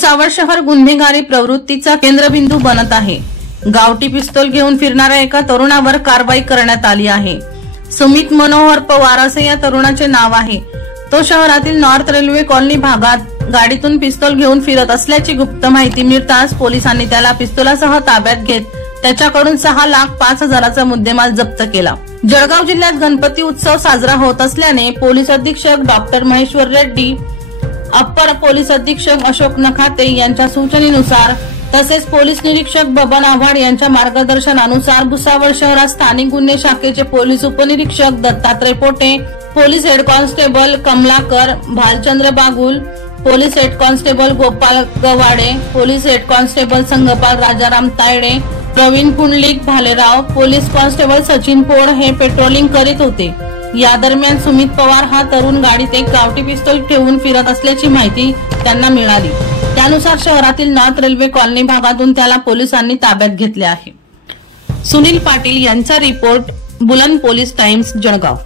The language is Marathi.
भुसावळ शहर गुन्हेगारी प्रवृत्तीचा केंद्रबिंदू बनत आहे। गावठी पिस्तूल घेऊन फिरणाऱ्या एका तरुणावर कारवाई करण्यात आली आहे। सुमित मनोहर पवार असे या तरुणाचे नाव आहे। तो शहरातील नॉर्थ रेल्वे कॉलनी भागात गाडीतून पिस्तूल घेऊन फिरत असल्याची गुप्त माहिती मिळताच पोलिसांनी त्याला पिस्तुलासह ताब्यात घेत त्याच्याकडून 6,05,000चा मुद्देमाल जप्त केला। जळगाव जिल्ह्यात गणपती उत्सव साजरा होत असल्याने पोलीस अधीक्षक doctor Maheshwar Reddy, upper police अधीक्षक अशोक नखाते यांच्या सूचनेनुसार तसेच पोलीस निरीक्षक बबन आव्हाड यांच्या मार्गदर्शनानुसार भुसावळ शहरात स्थानिक गुन्हे शाखेचे पोलीस उपनिरीक्षक Dattatray Pote, police head constable Kamlakar Bhalchandra Bagul, police head constable Gopal Gawade, police head constable Sangpal Rajaram Tayde, Pravin Pundlik Bhalerao, police constable Sachin Pod हे पेट्रोलिंग करीत होते। या दरम्यान सुमित पवार हा तरुण गाडीत एक गावठी पिस्तूल ठेवून फिरत असल्याची माहिती त्यांना मिळाली। त्यानुसार शहरातील नॉर्थ रेल्वे कॉलनी भागातून त्याला पोलिसांनी ताब्यात घेतले आहे। सुनील पाटील यांचा रिपोर्ट, बुलंद पोलीस टाइम्स, जळगाव।